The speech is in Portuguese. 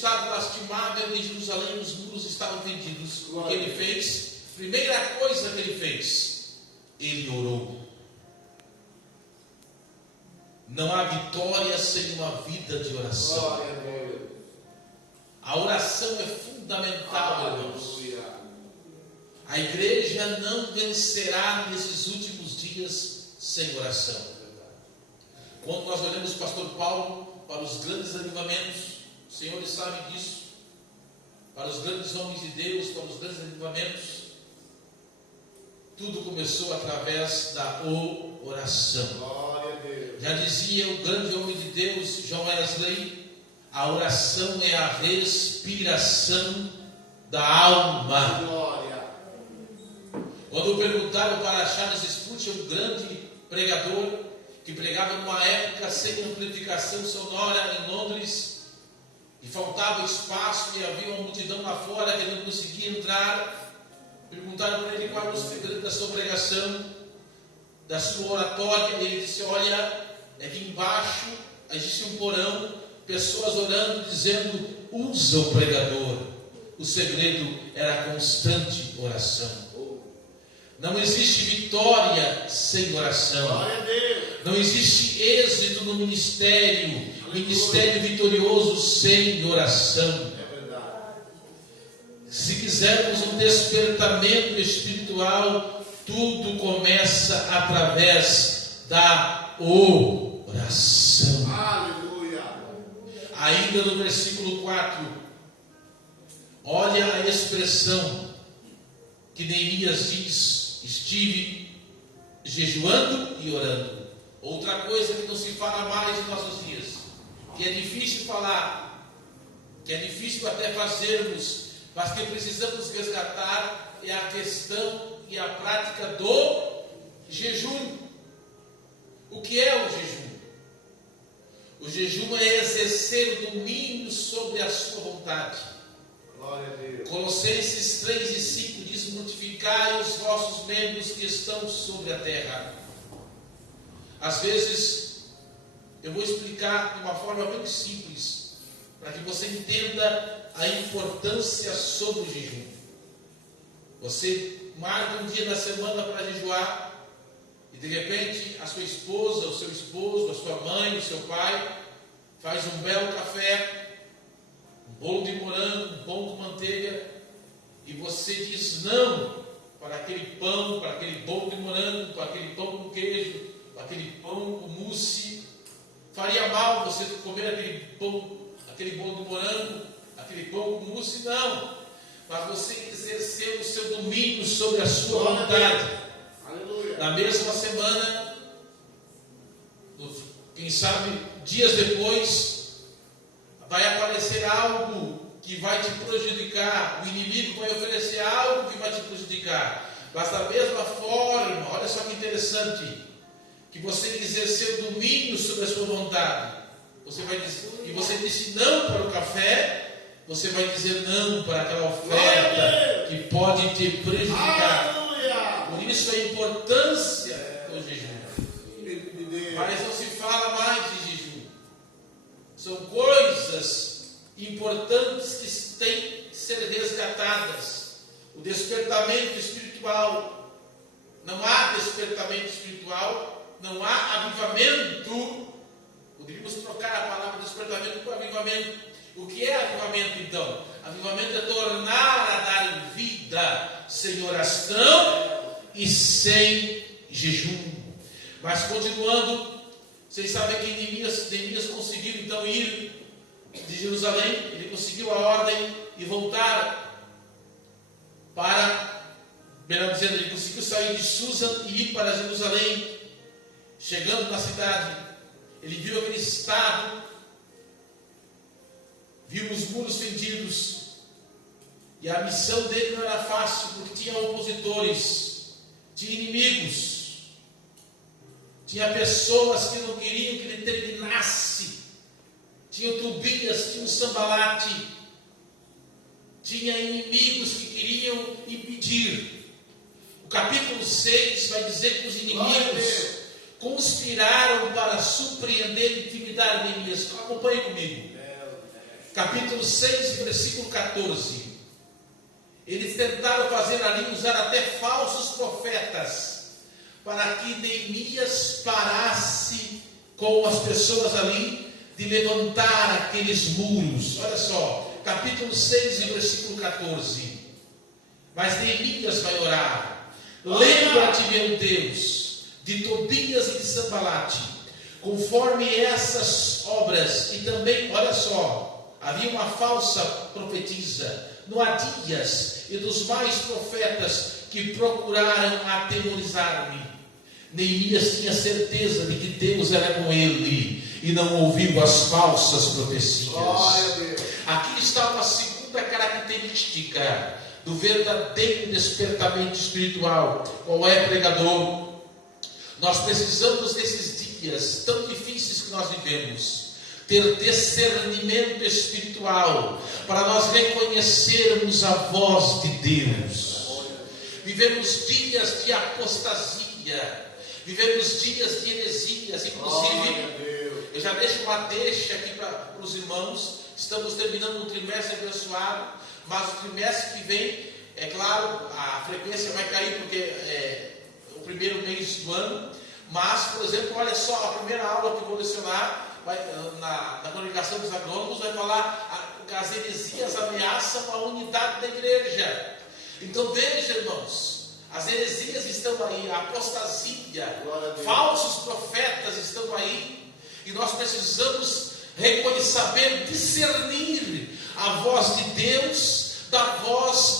estado lastimável de Jerusalém, os muros estavam vendidos. O que ele fez? Primeira coisa que ele fez, ele orou. Não há vitória sem uma vida de oração. A oração é fundamental, irmãos. A igreja não vencerá nesses últimos dias sem oração. Quando nós olhamos o pastor Paulo para os grandes avivamentos, os senhores sabem disso, para os grandes homens de Deus, para os grandes avivamentos, tudo começou através da oração. Já dizia o grande homem de Deus, John Wesley, a oração é a respiração da alma. Quando perguntaram para Charles Spurgeon, um grande pregador, que pregava numa época sem amplificação sonora em Londres, e faltava espaço e havia uma multidão lá fora que ele não conseguia entrar, perguntaram para ele qual era o segredo da sua pregação, da sua oratória, e ele disse: olha, é que embaixo existe um porão, pessoas orando, dizendo: usa o pregador. O segredo era a constante oração. Não existe vitória sem oração. Não existe êxito no ministério, ministério vitorioso sem oração. Se quisermos um despertamento espiritual, tudo começa através da oração. Ainda no versículo 4, olha a expressão que Neemias diz: estive jejuando e orando. Outra coisa que não se fala mais em nossos dias, que é difícil falar, que é difícil até fazermos, mas que precisamos resgatar, é a questão e a prática do jejum. O que é o jejum? O jejum é exercer o domínio sobre a sua vontade. Glória a Deus. Colossenses 3 e 5 diz: mortificai os vossos membros que estão sobre a terra. Às vezes, eu vou explicar de uma forma muito simples, para que você entenda a importância sobre o jejum. Você marca um dia na semana para jejuar, e de repente a sua esposa, o seu esposo, a sua mãe, o seu pai faz um belo café, um bolo de morango, um pão com manteiga, e você diz não para aquele pão, para aquele bolo de morango, para aquele pão com queijo, para aquele pão com mousse. Faria mal você comer aquele pão, aquele bolo de morango, aquele pão com mousse? Não. Mas você exerceu o seu domínio sobre a sua vontade. Aleluia. Na mesma semana, quem sabe dias depois, vai aparecer algo que vai te prejudicar. O inimigo vai oferecer algo que vai te prejudicar. Mas da mesma forma, olha só que interessante, que você exerceu domínio sobre a sua vontade. Você vai dizer, e você disse não para o café, você vai dizer não para aquela oferta que pode te prejudicar. Por isso a importância do jejum. Mas não se fala mais de jejum. São coisas importantes que têm que ser resgatadas. O despertamento espiritual. Não há despertamento espiritual, não há avivamento. Poderíamos trocar a palavra despertamento por avivamento. O que é avivamento então? Avivamento é tornar a dar vida sem oração e sem jejum. Mas continuando, vocês sabem que Neemias conseguiu então ir de Jerusalém, ele conseguiu a ordem e voltar para, melhor dizendo, ele conseguiu sair de Susa e ir para Jerusalém. Chegando na cidade, ele viu aquele estado, viu os muros vendidos, e a missão dele não era fácil, porque tinha opositores, tinha inimigos, tinha pessoas que não queriam que ele terminasse, tinha o Tobias, tinha o Sambalate, tinha inimigos que queriam impedir. O capítulo 6 vai dizer que os inimigos conspiraram para surpreender e intimidar Neemias. Acompanhe comigo. capítulo 6, versículo 14. Eles tentaram fazer ali, usar até falsos profetas, para que Neemias parasse com as pessoas ali, de levantar aqueles muros. Olha só, capítulo 6, versículo 14. Mas Neemias vai orar: lembra-te, meu Deus, de Tobias e de Sanbalate, conforme essas obras. E também, olha só, havia uma falsa profetisa, Noadias, e dos mais profetas que procuraram atemorizar-me. Neemias tinha certeza de que Deus era com ele e não ouviu as falsas profecias. Aqui está uma segunda característica do verdadeiro despertamento espiritual. Qual é, pregador? Nós precisamos nesses dias tão difíceis que nós vivemos ter discernimento espiritual para nós reconhecermos a voz de Deus. Vivemos dias de apostasia, vivemos dias de heresias. Inclusive, eu já deixo uma deixa aqui para os irmãos. Estamos terminando um trimestre abençoado, mas o trimestre que vem, é claro, a frequência vai cair porque é o primeiro mês do ano. Mas, por exemplo, olha só, a primeira aula que eu vou lecionar na congregação dos agrônomos vai falar que as heresias ameaçam a unidade da igreja. Então veja, irmãos, as heresias estão aí, a apostasia, falsos profetas estão aí, e nós precisamos saber discernir a voz de Deus da voz